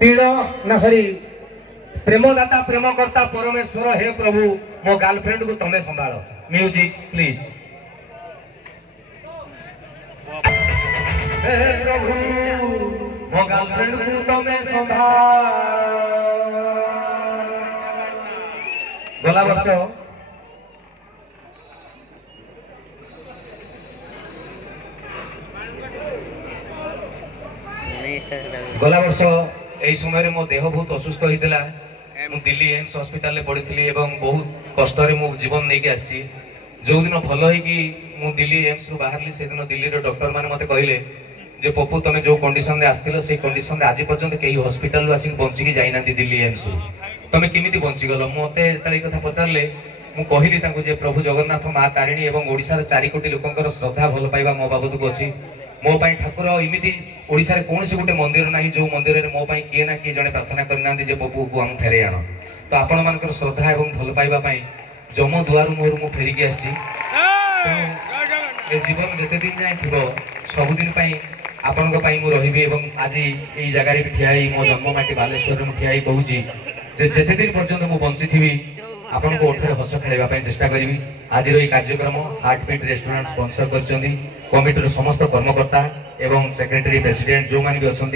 पीड़ ना सॉरी प्रेमदाता प्रेमकर्ता परमेश्वर हे प्रभु मो गर्लफ्रेंड को तमे संभाल म्यूजिक प्लीज हे प्रभु मो गर्लफ्रेंड को तमे संभाल गला वर्ष गला वर्ष यही समय मो देह बहुत असुस्थ होता दिल्ली एम्स हॉस्पिटल में पड़ी एवं बहुत कष्ट मो जीवन नहीं आसी जो दिन भल हो दिल्ली एम्स रु बाहर से दिन दिल्ली डॉक्टर मैंने मत कहले जे पप्पू तुम जो कंडीशन आसथिल से कंडीशन आज पर्यंत कई हॉस्पिटल आसिक बंचिकी जाइना दिल्ली एम्स तुम केमी बंचीगल मत कथा पचारे मुझे कहली प्रभु जगन्नाथ माँ तारिणी और ओडिशार 4 कोटी लोकंकर श्रद्धा भल पाइबा मो बाबद को अच्छी मो पाई ठाकुर इमिति ओडिशा रे कौन से गोटे मंदिर नहीं जो मंदिर में मो पाई किए ना किए जने प्रार्थना करना जे पप्पू को हम फेरे आण तो आपण मानकर श्रद्धा एवं भल पाइबा पाई जम दुआर मोहर मु फेरिकी आसी जीवन जते दिन जाए थो सबुदिन आपण मु रही आज ये जगार भी ठिया मो जन्ममाटी बालेश्वर में ठिया कहूँ जिते दिन पर्यटन मुझे बंची थी आपण को ओठरे हस खेलवाई चेष्टा करी आज कार्यक्रम हार्टबीट रेस्टोरेंट स्पॉन्सर कर कमिटर समस्त कर्मकर्ता एवं सेक्रेटरी प्रेसिडेंट जो मैंने भी अच्छा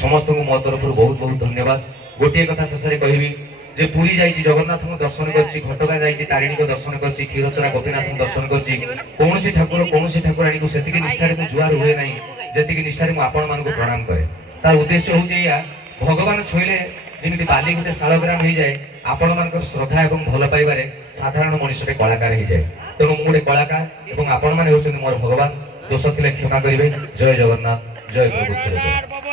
समस्त को मो तरफ बहुत बहुत धन्यवाद गोटे कथा शेष में कहबी जे पुरी जाइए जगन्नाथ को दर्शन करछि घटगा जाइए तारिणी को दर्शन करछि क्षीरचोरा गोपीनाथ को दर्शन करछि कौन ठाकुराणी को सेतिकी निष्ठारे मु जुआर हुए नहीं जेतिकी निष्ठारे मु आपण मान को प्रणाम करे तार उद्देश्य होउछि या भगवान छोइले जेमिति बाली गोटे शालग्राम हो जाए आपण मान श्रद्धा और भल पाइबारे साधारण मनुष्य कलाकार हो जाए तेणु मु गोटे कलाकार और आपण मैंने होउछन्ति मोर भगवान दोष थिले क्षमा करिवे जय जगन्नाथ जय प्रभु।